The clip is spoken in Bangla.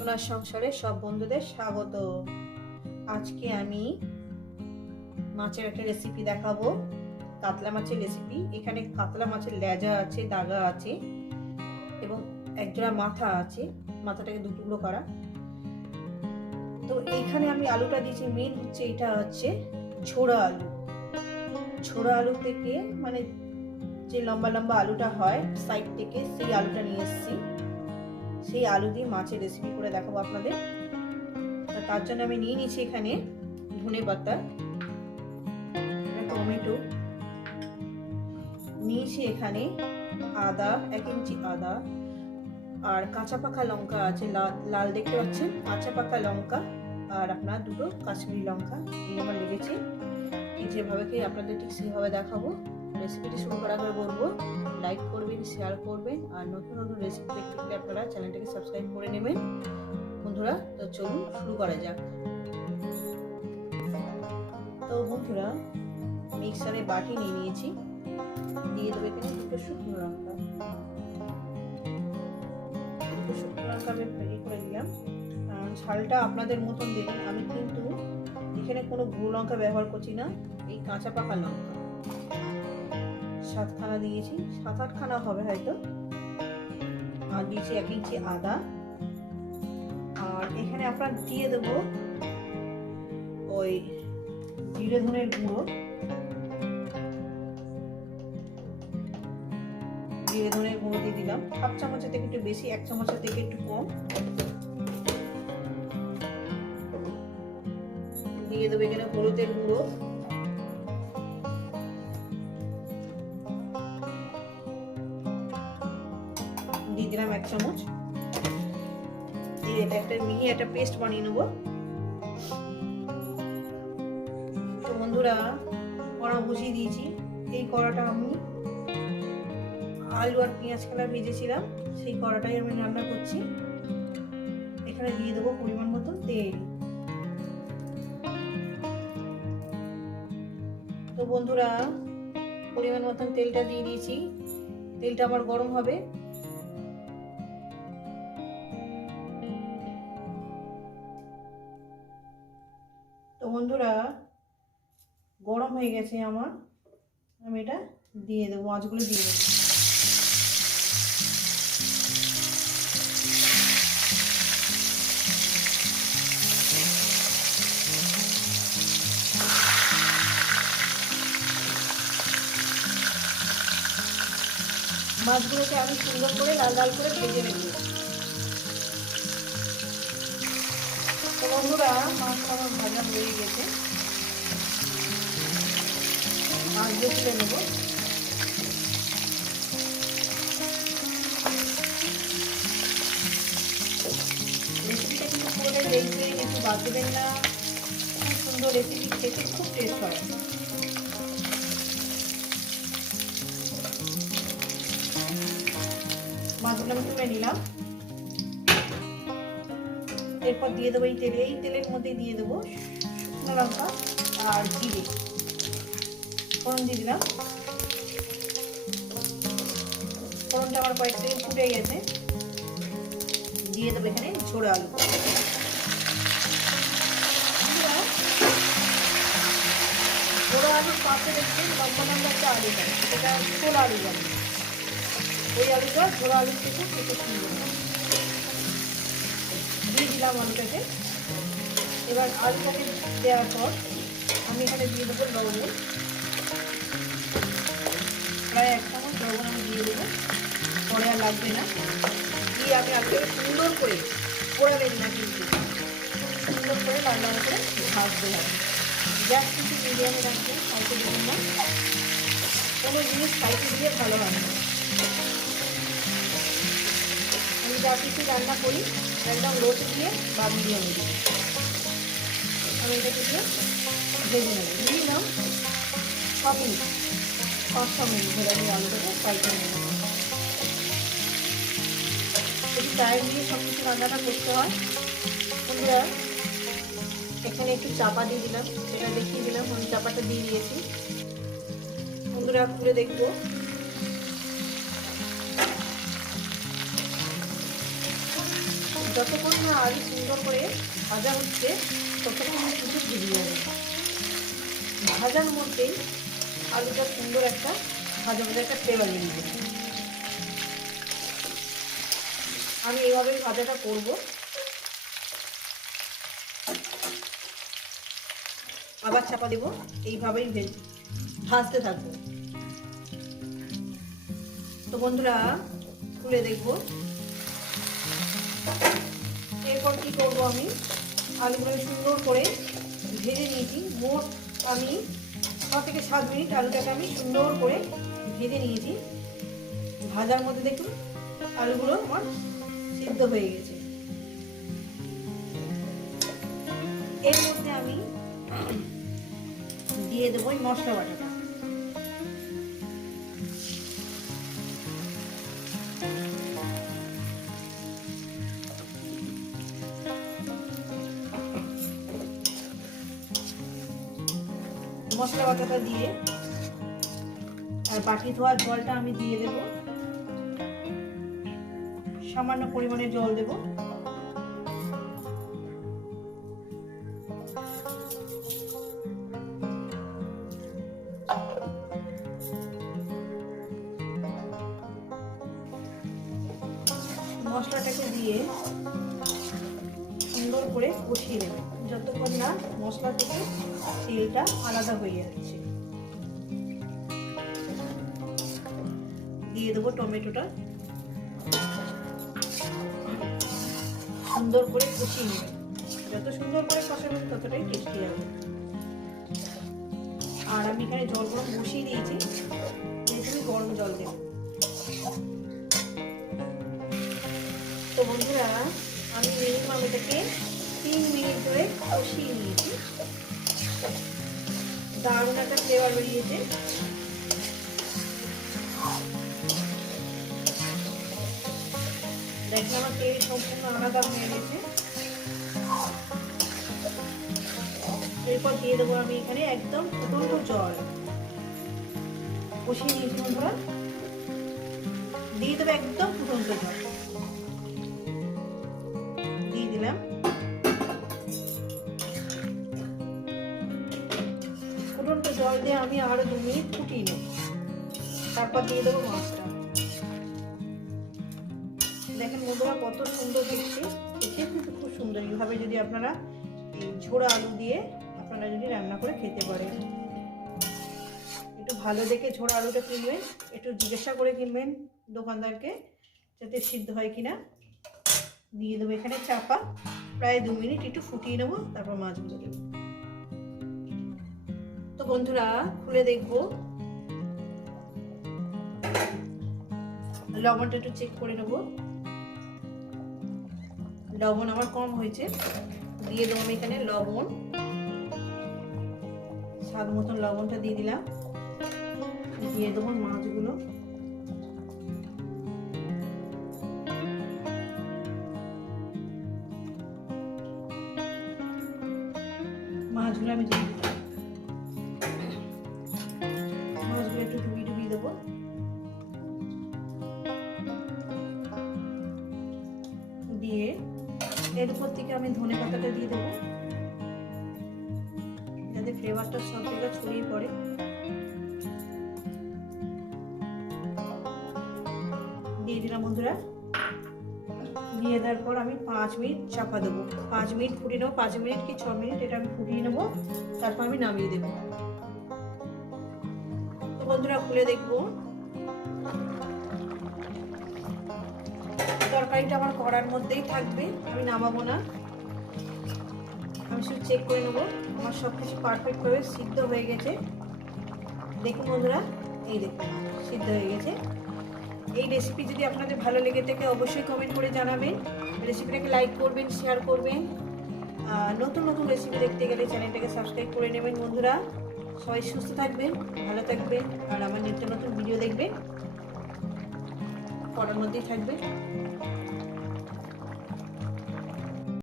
সোনার সংসারে সব বন্ধুদের স্বাগত। আজকে আমি মাছের একটা রেসিপি দেখাবো। কাতলা মাছের রেসিপি এখানে কাতলা মাছের লেজা আছে, দাগা আছে এবং একজোড়া মাথা আছে। মাথাটাকে দুটুকরো করা। তো এইখানে আমি আলুটা দিয়েছি। মেন হচ্ছে এটা হচ্ছে ছোড়া আলু। ছোড়া আলু থেকে মানে যে লম্বা লম্বা আলুটা হয় সাইড থেকে সেই আলুটা নিয়ে এসেছি। সেই আলু দিয়ে মাছের রেসিপি করে দেখাবো আপনাদের। তার জন্য আমি নিয়ে নিয়েছি এখানে ধনে পাতা টমেটো। নিয়েছি এখানে আদা, এক ইঞ্চি আদা আর কাঁচা পাকা লঙ্কা আছে, লাল দেখতে পাচ্ছেন? কাঁচা পাকা লঙ্কা আর আপনার দুটো কাশ্মীরি লঙ্কা এই আমার লেগেছে। এই যেভাবে আপনাদের ঠিক সেভাবে দেখাবো। রেসিপিটি শুরু করার আগে বলব। লাইক করবেন শেয়ার করবেন, আর নতুন নতুন রেসিপি দেখতে গেলে আপনারা চ্যানেলটাকে সাবস্ক্রাইব করে নেবেন। বন্ধুরা, তো চলুন শুরু করা যাক। তো বন্ধুরা মিক্সারে বাটি নিয়ে নিয়েছি। দিয়ে দেবো এখানে দুটো শুকনো লঙ্কা। দুটো শুকনো লঙ্কা আমি রেডি করে দিলাম কারণ ঝালটা আপনাদের মতন দেবেন। আমি কিন্তু এখানে কোনো গুঁড়ো লঙ্কা ব্যবহার করছি না। এই কাঁচা পাকা লঙ্কা। সাতখানা দিয়েছি সাত আটখানা হবে হয়তো। আর দিয়েছি এক ইঞ্চি আদা। আর এখানে আপনার দিয়ে দেবো ওই জিরে ধনের গুঁড়ো। জিরে ধনের গুঁড়ো দিয়ে দিলাম। হাফ চামচের থেকে একটু বেশি, এক চামচের থেকে একটু কম। দিয়ে দেবো এখানে হলুদের গুঁড়ো। এক চামচ। দিয়ে এটা একটা মিহি একটা পেস্ট বানিয়ে নেব। তো বন্ধুরা, কড়া বসিয়ে দিয়েছি। এই কড়াটা আমি আলু আর পেঁয়াজ কালা ভেজেছিলাম। সেই কড়াটাই আমি রান্না করছি। এখানে দিয়ে দেবো পরিমাণ মতো তেল। তো বন্ধুরা, পরিমাণ মতন তেলটা দিয়ে দিয়েছি। তেলটা আমার গরম হবে। বন্ধুরা, গরম হয়ে গেছে আমার। আমি এটা দিয়ে দেবো মাছগুলো দিয়ে দেবো। মাছগুলোকে আমি সুন্দর করে লাল লাল করে ভেজে নেব। বন্ধুরা ভাজা হয়ে গেছে। মাছগুলো তুলে নেব। রেসিপিটা কিন্তু পুরোটাই দেখবেন একটু বাদ দেবেন না। খুব সুন্দর রেসিপি, খেতে খুব টেস্ট হয়। মাছগুলো তুলে নিলাম। এরপর দিয়ে দেবো এই তেলে, এই তেলের মধ্যে দিয়ে দেবো শুকনো লঙ্কা আর জিরে। ফোড়ন দিয়ে দিলাম। ফোড়নটা আমার কয়েক সেকেন্ড ফুটে গেছে। দিয়ে দেবো এখানে ঝোড়ো আলু। ঝোড়ো আলুর পাশে দেখছি লম্বা লম্বা একটা আলু দেয় সেটা ছোল আলু বলে ওই আলুটা ঝোড়ো আলুর থেকে সুন্দর দিয়ে দিলাম আলুটাকে। এবার আলুটাকে দেওয়ার পর আমি এখানে দিয়ে দেবো লবণ। প্রায় এক চামচ লবণ আমি দিয়ে দেবো। পরে আর লাগবে না। দিয়ে আমি আলুটাকে সুন্দর করে পোড়াবেন না কিন্তু। সুন্দর করে লাল লাল করে ভাজতে হবে গ্যাস কিন্তু মিডিয়ামে রাখবেন হাইতে দেবেন না কোনো জিনিস হাইতে দিয়ে ভালো হয় না। আমি যা কিছু রান্না করি, একদম লোটে দিয়ে বা মিডিয়ামে দিই। এটাকে দিয়ে ভেজে নেব মিনিমাম একটু টাইম দিয়ে সব কিছু করতে হয় বন্ধুরা এখানে একটু চাপা দিয়ে দিলাম সেটা দেখিয়ে দিলাম চাপাটা দিয়ে দিয়েছি বন্ধুরা খুলে দেখব যতক্ষণ না আলু সুন্দর করে ভাজা হচ্ছে ততক্ষণ কিন্তু ভেজে যাবে ভাজার মধ্যেই আলুটা সুন্দর একটা ভাজা ভাজা একটা ফ্লেভার নিয়ে যাবে। আমি এইভাবেই ভাজাটা করব। আবার চাপা দেবো। এইভাবেই ভেজ, ভাজতে থাকব। তো বন্ধুরা খুলে দেখব। এরপর কি করব আমি? আলুগুলো সুন্দর করে ভেজে নিয়েছি। মোট আমি ছ থেকে সাত মিনিট আলুটাকে আমি সুন্দর করে ভেজে নিয়েছি। ভাজার মধ্যে দেখুন আলুগুলো আমার সিদ্ধ হয়ে গেছে। এর মধ্যে আমি দিয়ে দেবো মশলা বাটাটা। মশলা দিয়ে আর বাটি ধোয়ার জলটা আমি দিয়ে দেব। সামান্য পরিমাণে জল দেব। মশলাটাকে দিয়ে সুন্দর করে কষিয়ে নেবে। যতক্ষণ না মশলা থেকে তেলটা আলাদা হয়ে যাচ্ছে। দিয়ে দেবো টমেটোটা। সুন্দর করে কষিয়ে নেবে। যত সুন্দর করে কষাবেন ততটাই টেস্টি হবে। আর আমি এখানে জল গরম বসিয়ে দিয়েছি। আমি গরম জল দেব। তো বন্ধুরা, আমি মিনিমাম এটাকে কষিয়ে নিয়েছি। একটা বেরিয়েছে। আমার সম্পূর্ণ আলাদা এরপর দিয়ে দেবো আমি এখানে একদম ফুটন্ত জল। কষিয়ে নিয়েছি বন্ধুরা। দিয়ে দেবো একদম ফুটন্ত জল। দিয়ে আমি আরও দু মিনিট ফুটিয়ে নেব। তারপর দিয়ে দেবো মাছটা। দেখেন বন্ধুরা কত সুন্দর দেখছে দেখে কিন্তু খুব সুন্দর। এইভাবে যদি আপনারা ঝোড়া আলু দিয়ে আপনারা যদি রান্না করে খেতে পারেন। একটু ভালো দেখে ঝোড়া আলুটা কিনবেন। একটু জিজ্ঞাসা করে কিনবেন দোকানদারকে যাতে সিদ্ধ হয় কিনা। দিয়ে দেবো এখানে চাপা। প্রায় দু মিনিট একটু ফুটিয়ে নেব, তারপর মাছগুলো দেবো। বন্ধুরা, খুলে দেখব। লবণটা একটু চেক করে নেব। লবণ আমার কম হয়েছে। দিয়ে দেবো আমি এখানে লবণ। স্বাদ মতন লবণটা দিয়ে দিলাম। দিয়ে দেবো মাছগুলো। মাছগুলো আমি দিয়ে এর উপর থেকে আমি ধনে পাতাটা দিয়ে দেবো। যাতে ফ্লেভারটা সব জায়গায় ছড়িয়ে পড়ে। দিয়ে দিলাম বন্ধুরা। দিয়ে দেওয়ার পর আমি পাঁচ মিনিট চাপা দেবো। পাঁচ মিনিট ফুটিয়ে নেব। পাঁচ মিনিট কি ছ মিনিট এটা আমি ফুটিয়ে নেব। তারপর আমি নামিয়ে দেবো। তো বন্ধুরা, খুলে দেখব। তরকারিটা আমার করার মধ্যেই থাকবে। আমি নামাবো না। আমি শুধু চেক করে নেব। আমার সব কিছু পারফেক্টভাবে সিদ্ধ হয়ে গেছে। দেখুন বন্ধুরা, এই দেখুন, সিদ্ধ হয়ে গেছে। এই রেসিপি যদি আপনাদের ভালো লেগে থাকে, অবশ্যই কমেন্ট করে জানাবেন। রেসিপিটাকে লাইক করবেন শেয়ার করবেন। নতুন নতুন রেসিপি দেখতে গেলে চ্যানেলটাকে সাবস্ক্রাইব করে নেবেন বন্ধুরা। সবাই সুস্থ থাকবেন, ভালো থাকবেন। আর আমার নিত্য নতুন ভিডিও দেখবেন। করার মধ্যেই থাকবে